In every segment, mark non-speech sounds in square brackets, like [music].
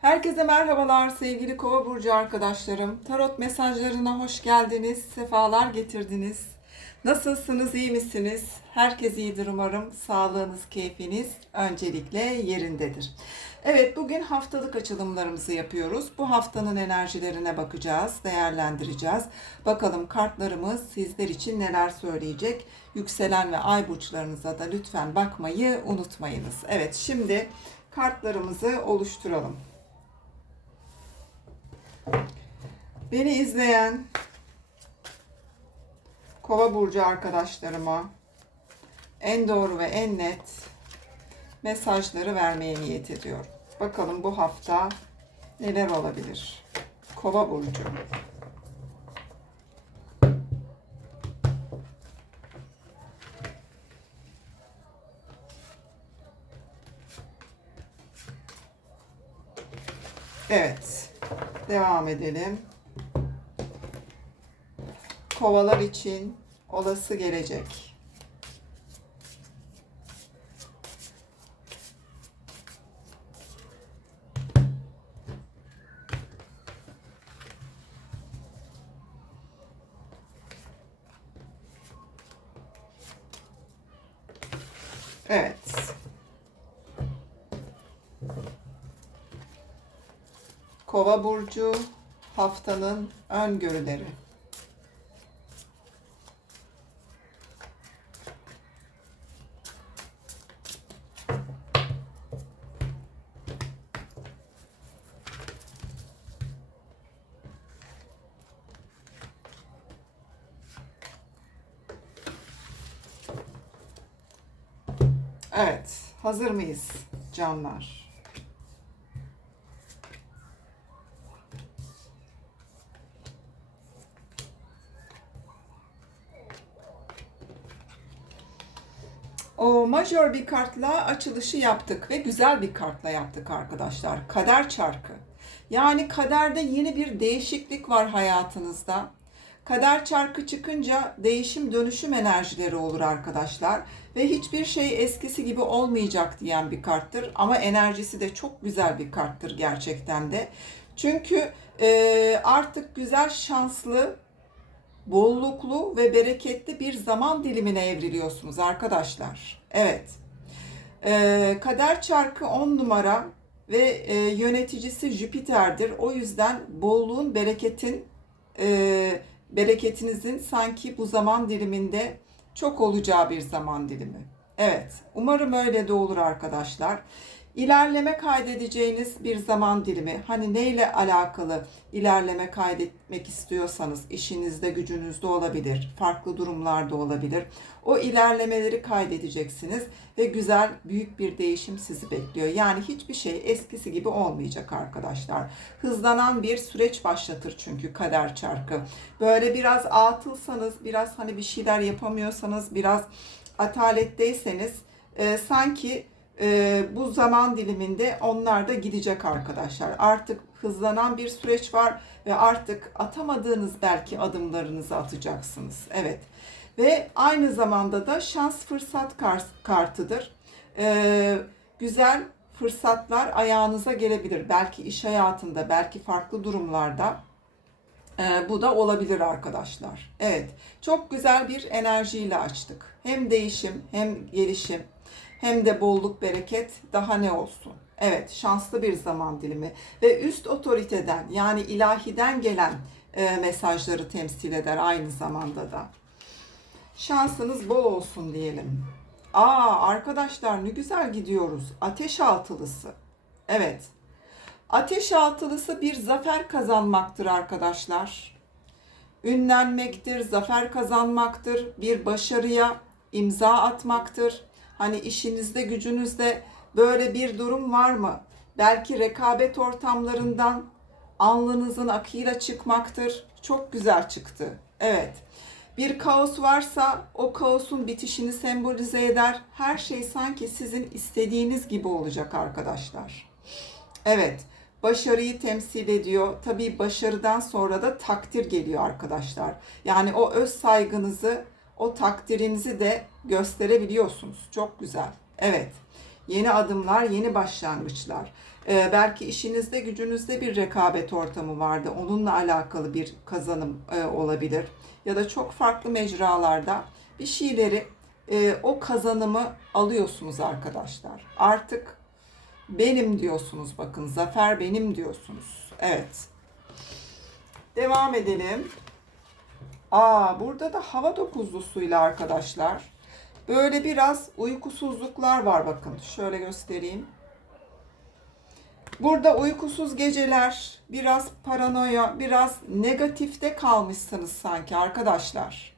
Herkese merhabalar sevgili Kova burcu arkadaşlarım. Tarot mesajlarına hoş geldiniz, sefalar getirdiniz. Nasılsınız, iyi misiniz? Herkes iyidir umarım. Sağlığınız, keyfiniz öncelikle yerindedir. Evet, bugün haftalık açılımlarımızı yapıyoruz. Bu haftanın enerjilerine bakacağız, değerlendireceğiz. Bakalım kartlarımız sizler için neler söyleyecek? Yükselen ve ay burçlarınıza da lütfen bakmayı unutmayınız. Evet, şimdi kartlarımızı oluşturalım. Beni izleyen Kova burcu arkadaşlarıma en doğru ve en net mesajları vermeye niyet ediyorum. Bakalım bu hafta neler olabilir? Kova burcu. Evet. Devam edelim. Kovalar için olası gelecek. Evet. Kova burcu haftanın öngörüleri. Evet, hazır mıyız canlar? O majör bir kartla açılışı yaptık ve güzel bir kartla yaptık arkadaşlar. Kader çarkı. Yani kaderde yeni bir değişiklik var hayatınızda. Kader çarkı çıkınca değişim dönüşüm enerjileri olur arkadaşlar. Ve hiçbir şey eskisi gibi olmayacak diyen bir karttır. Ama enerjisi de çok güzel bir karttır gerçekten de. Çünkü e, artık güzel, şanslı, bolluklu ve bereketli bir zaman dilimine evriliyorsunuz arkadaşlar. Evet. Ee, kader çarkı 10 numara ve e, yöneticisi Jüpiter'dir. O yüzden bolluğun, bereketin, e, bereketinizin sanki bu zaman diliminde çok olacağı bir zaman dilimi. Evet, umarım öyle de olur arkadaşlar. İlerleme kaydedeceğiniz bir zaman dilimi. Hani neyle alakalı ilerleme kaydetmek istiyorsanız işinizde, gücünüzde olabilir, farklı durumlarda olabilir. O ilerlemeleri kaydedeceksiniz ve güzel, büyük bir değişim sizi bekliyor. Yani hiçbir şey eskisi gibi olmayacak arkadaşlar. Hızlanan bir süreç başlatır çünkü kader çarkı. Böyle biraz atılsanız, biraz hani bir şeyler yapamıyorsanız, biraz ataletteyseniz e, sanki e, bu zaman diliminde onlar da gidecek arkadaşlar. Artık hızlanan bir süreç var ve artık atamadığınız belki adımlarınızı atacaksınız. Evet. Ve aynı zamanda da şans fırsat kar- kartıdır. E, güzel fırsatlar ayağınıza gelebilir. Belki iş hayatında, belki farklı durumlarda. E, bu da olabilir arkadaşlar. Evet, çok güzel bir enerjiyle açtık. Hem değişim, hem gelişim, hem de bolluk bereket daha ne olsun. Evet şanslı bir zaman dilimi ve üst otoriteden yani ilahiden gelen e, mesajları temsil eder aynı zamanda da. Şansınız bol olsun diyelim. Aa arkadaşlar ne güzel gidiyoruz. Ateş altılısı. Evet. Ateş altılısı bir zafer kazanmaktır arkadaşlar. Ünlenmektir, zafer kazanmaktır, bir başarıya imza atmaktır Hani işinizde, gücünüzde böyle bir durum var mı? Belki rekabet ortamlarından alnınızın akıyla çıkmaktır. Çok güzel çıktı. Evet. Bir kaos varsa o kaosun bitişini sembolize eder. Her şey sanki sizin istediğiniz gibi olacak arkadaşlar. Evet. Başarıyı temsil ediyor. Tabii başarıdan sonra da takdir geliyor arkadaşlar. Yani o öz saygınızı o takdirinizi de gösterebiliyorsunuz. Çok güzel. Evet. Yeni adımlar, yeni başlangıçlar. Ee, belki işinizde, gücünüzde bir rekabet ortamı vardı. Onunla alakalı bir kazanım e, olabilir. Ya da çok farklı mecralarda bir şeyleri, e, o kazanımı alıyorsunuz arkadaşlar. Artık benim diyorsunuz bakın. Zafer benim diyorsunuz. Evet. Devam edelim. Aa, burada da hava dokuzlusuyla arkadaşlar. Böyle biraz uykusuzluklar var bakın. Şöyle göstereyim. Burada uykusuz geceler, biraz paranoya, biraz negatifte kalmışsınız sanki arkadaşlar.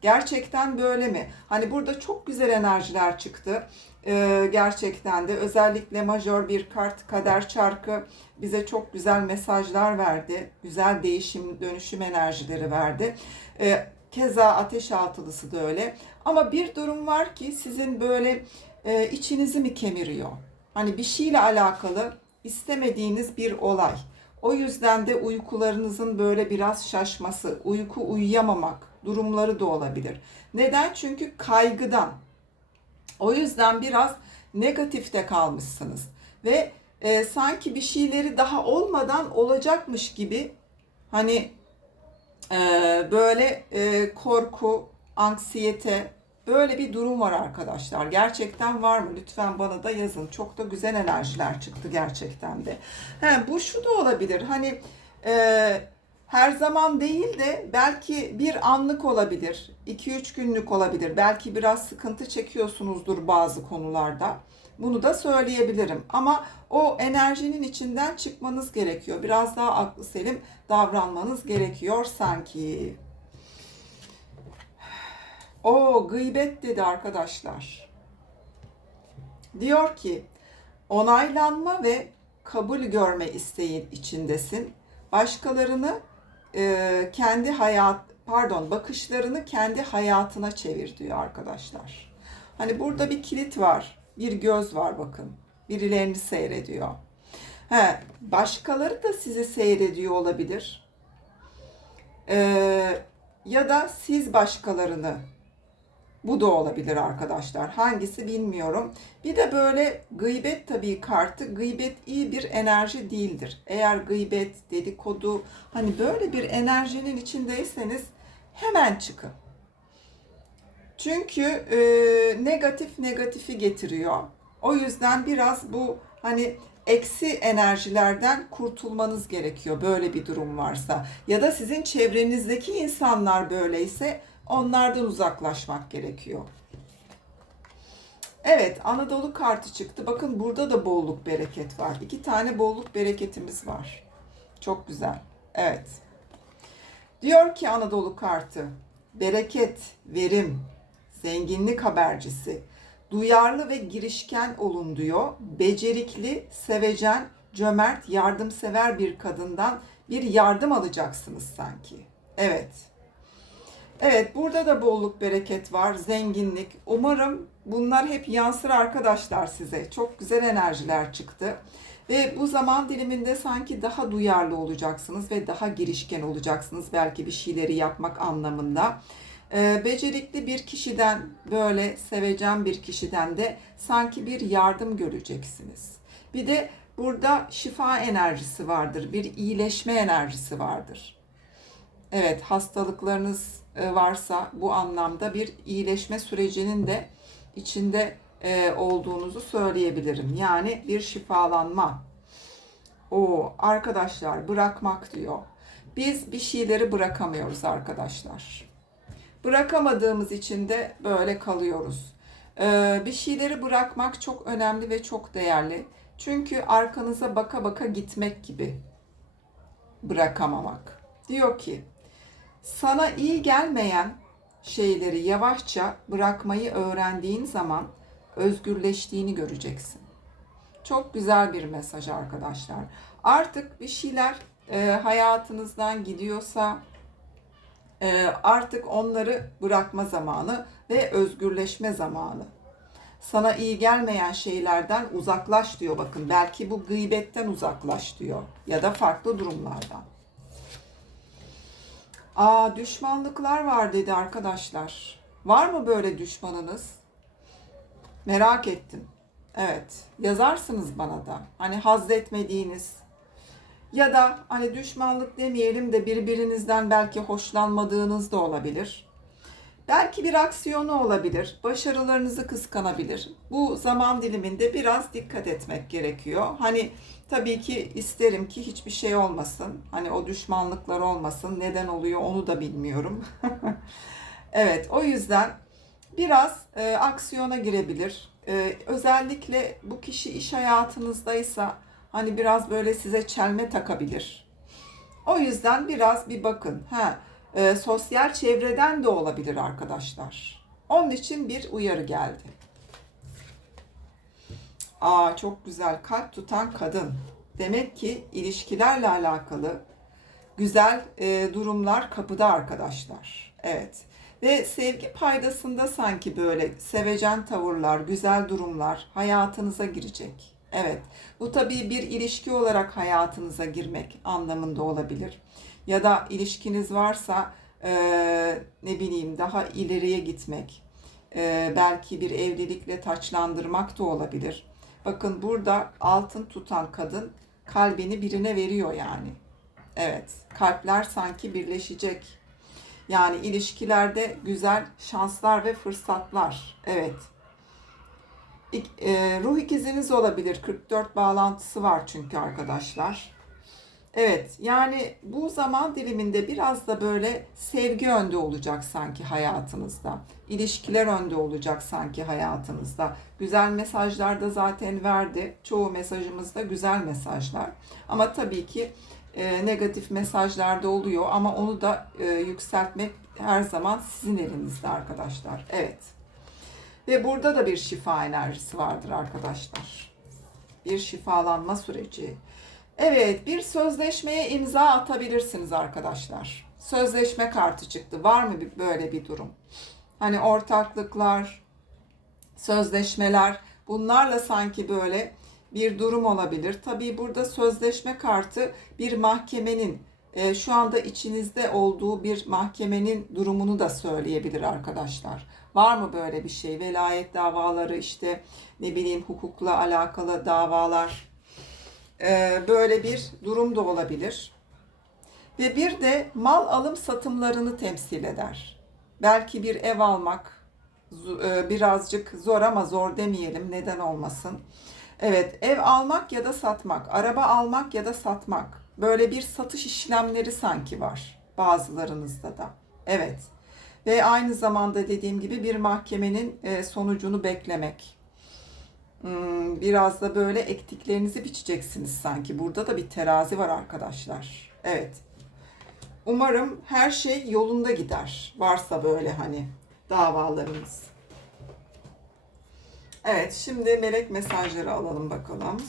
Gerçekten böyle mi? Hani burada çok güzel enerjiler çıktı. Ee, gerçekten de özellikle majör bir kart kader çarkı bize çok güzel mesajlar verdi. Güzel değişim, dönüşüm enerjileri verdi. Ee, keza ateş altılısı da öyle. Ama bir durum var ki sizin böyle e, içinizi mi kemiriyor? Hani bir şeyle alakalı istemediğiniz bir olay. O yüzden de uykularınızın böyle biraz şaşması, uyku uyuyamamak durumları da olabilir. Neden? Çünkü kaygıdan. O yüzden biraz negatifte kalmışsınız ve e, sanki bir şeyleri daha olmadan olacakmış gibi hani e, böyle e, korku, anksiyete böyle bir durum var arkadaşlar. Gerçekten var mı? Lütfen bana da yazın. Çok da güzel enerjiler çıktı gerçekten de. He, bu şu da olabilir. Hani e, her zaman değil de belki bir anlık olabilir. 2-3 günlük olabilir. Belki biraz sıkıntı çekiyorsunuzdur bazı konularda. Bunu da söyleyebilirim. Ama o enerjinin içinden çıkmanız gerekiyor. Biraz daha aklı selim davranmanız gerekiyor sanki. O gıybet dedi arkadaşlar. Diyor ki onaylanma ve kabul görme isteği içindesin. Başkalarını e, kendi hayat pardon bakışlarını kendi hayatına çevir diyor arkadaşlar. Hani burada bir kilit var, bir göz var bakın. Birilerini seyrediyor. He, başkaları da sizi seyrediyor olabilir. Ee, ya da siz başkalarını bu da olabilir arkadaşlar. Hangisi bilmiyorum. Bir de böyle gıybet tabii kartı. Gıybet iyi bir enerji değildir. Eğer gıybet, dedikodu hani böyle bir enerjinin içindeyseniz hemen çıkın. Çünkü e, negatif negatifi getiriyor. O yüzden biraz bu hani eksi enerjilerden kurtulmanız gerekiyor böyle bir durum varsa. Ya da sizin çevrenizdeki insanlar böyleyse onlardan uzaklaşmak gerekiyor. Evet Anadolu kartı çıktı. Bakın burada da bolluk bereket var. İki tane bolluk bereketimiz var. Çok güzel. Evet. Diyor ki Anadolu kartı bereket, verim, zenginlik habercisi, duyarlı ve girişken olun diyor. Becerikli, sevecen, cömert, yardımsever bir kadından bir yardım alacaksınız sanki. Evet. Evet, burada da bolluk bereket var, zenginlik. Umarım bunlar hep yansır arkadaşlar size. Çok güzel enerjiler çıktı. Ve bu zaman diliminde sanki daha duyarlı olacaksınız ve daha girişken olacaksınız. Belki bir şeyleri yapmak anlamında. Ee, becerikli bir kişiden, böyle sevecen bir kişiden de sanki bir yardım göreceksiniz. Bir de burada şifa enerjisi vardır, bir iyileşme enerjisi vardır. Evet, hastalıklarınız varsa bu anlamda bir iyileşme sürecinin de içinde e, olduğunuzu söyleyebilirim. Yani bir şifalanma. O arkadaşlar bırakmak diyor. Biz bir şeyleri bırakamıyoruz arkadaşlar. Bırakamadığımız için de böyle kalıyoruz. Ee, bir şeyleri bırakmak çok önemli ve çok değerli. Çünkü arkanıza baka baka gitmek gibi bırakamamak. Diyor ki sana iyi gelmeyen şeyleri yavaşça bırakmayı öğrendiğin zaman özgürleştiğini göreceksin. Çok güzel bir mesaj arkadaşlar. Artık bir şeyler e, hayatınızdan gidiyorsa e, artık onları bırakma zamanı ve özgürleşme zamanı. Sana iyi gelmeyen şeylerden uzaklaş diyor bakın. Belki bu gıybetten uzaklaş diyor ya da farklı durumlardan. Aa düşmanlıklar var dedi arkadaşlar. Var mı böyle düşmanınız? Merak ettim. Evet. Yazarsınız bana da. Hani haz etmediğiniz ya da hani düşmanlık demeyelim de birbirinizden belki hoşlanmadığınız da olabilir. Belki bir aksiyonu olabilir. Başarılarınızı kıskanabilir. Bu zaman diliminde biraz dikkat etmek gerekiyor. Hani tabii ki isterim ki hiçbir şey olmasın. Hani o düşmanlıklar olmasın. Neden oluyor onu da bilmiyorum. [laughs] evet, o yüzden biraz e, aksiyona girebilir. E, özellikle bu kişi iş hayatınızdaysa hani biraz böyle size çelme takabilir. O yüzden biraz bir bakın. Ha, e, sosyal çevreden de olabilir arkadaşlar. Onun için bir uyarı geldi. Aa çok güzel kalp tutan kadın. Demek ki ilişkilerle alakalı güzel e, durumlar kapıda arkadaşlar. Evet. Ve sevgi paydasında sanki böyle sevecen tavırlar, güzel durumlar hayatınıza girecek. Evet. Bu tabii bir ilişki olarak hayatınıza girmek anlamında olabilir. Ya da ilişkiniz varsa e, ne bileyim daha ileriye gitmek. E, belki bir evlilikle taçlandırmak da olabilir. Bakın burada altın tutan kadın kalbini birine veriyor yani. Evet, kalpler sanki birleşecek. Yani ilişkilerde güzel şanslar ve fırsatlar. Evet. E, ruh ikiziniz olabilir. 44 bağlantısı var çünkü arkadaşlar. Evet, yani bu zaman diliminde biraz da böyle sevgi önde olacak sanki hayatınızda. İlişkiler önde olacak sanki hayatınızda. Güzel mesajlar da zaten verdi. Çoğu mesajımızda güzel mesajlar. Ama tabii ki e, negatif mesajlar da oluyor ama onu da e, yükseltmek her zaman sizin elinizde arkadaşlar. Evet. Ve burada da bir şifa enerjisi vardır arkadaşlar. Bir şifalanma süreci. Evet, bir sözleşmeye imza atabilirsiniz arkadaşlar. Sözleşme kartı çıktı. Var mı böyle bir durum? Hani ortaklıklar, sözleşmeler bunlarla sanki böyle bir durum olabilir. Tabii burada sözleşme kartı bir mahkemenin e, şu anda içinizde olduğu bir mahkemenin durumunu da söyleyebilir arkadaşlar. Var mı böyle bir şey? Velayet davaları işte ne bileyim hukukla alakalı davalar e, böyle bir durum da olabilir. Ve bir de mal alım satımlarını temsil eder. Belki bir ev almak e, birazcık zor ama zor demeyelim neden olmasın. Evet ev almak ya da satmak, araba almak ya da satmak. Böyle bir satış işlemleri sanki var bazılarınızda da. Evet ve aynı zamanda dediğim gibi bir mahkemenin e, sonucunu beklemek. Hmm, biraz da böyle ektiklerinizi biçeceksiniz sanki. Burada da bir terazi var arkadaşlar. Evet. Umarım her şey yolunda gider. Varsa böyle hani davalarımız. Evet, şimdi melek mesajları alalım bakalım.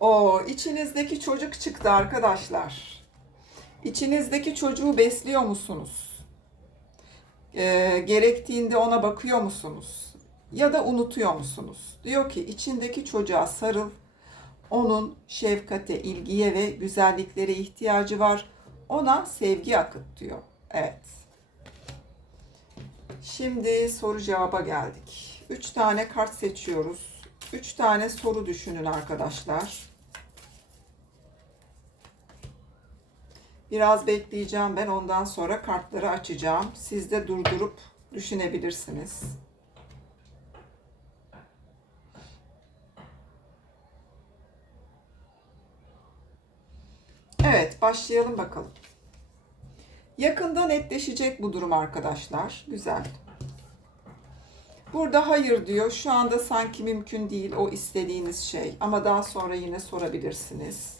O içinizdeki çocuk çıktı arkadaşlar. İçinizdeki çocuğu besliyor musunuz? Ee, gerektiğinde ona bakıyor musunuz? Ya da unutuyor musunuz? Diyor ki içindeki çocuğa sarıl. Onun şefkate, ilgiye ve güzelliklere ihtiyacı var. Ona sevgi akıt diyor. Evet. Şimdi soru cevaba geldik. Üç tane kart seçiyoruz. Üç tane soru düşünün arkadaşlar. Biraz bekleyeceğim ben. Ondan sonra kartları açacağım. Siz de durdurup düşünebilirsiniz. Evet, başlayalım bakalım. Yakında netleşecek bu durum arkadaşlar. Güzel. Burada hayır diyor. Şu anda sanki mümkün değil o istediğiniz şey. Ama daha sonra yine sorabilirsiniz.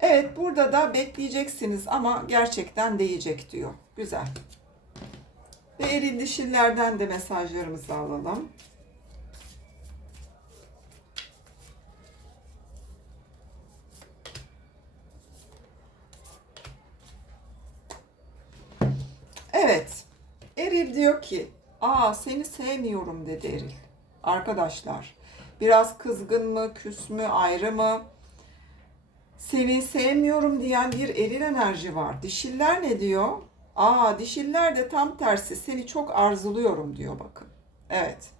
Evet burada da bekleyeceksiniz ama gerçekten değecek diyor. Güzel. Ve eril dişillerden de mesajlarımızı alalım. Evet. Eril diyor ki, aa seni sevmiyorum dedi Eril. Arkadaşlar, biraz kızgın mı, küs mü, ayrı mı? Seni sevmiyorum diyen bir eril enerji var. Dişiller ne diyor? Aa dişiller de tam tersi. Seni çok arzuluyorum diyor bakın. Evet.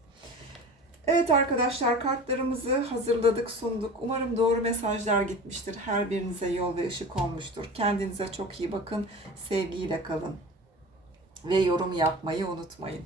Evet arkadaşlar kartlarımızı hazırladık, sunduk. Umarım doğru mesajlar gitmiştir. Her birinize yol ve ışık olmuştur. Kendinize çok iyi bakın. Sevgiyle kalın. Ve yorum yapmayı unutmayın.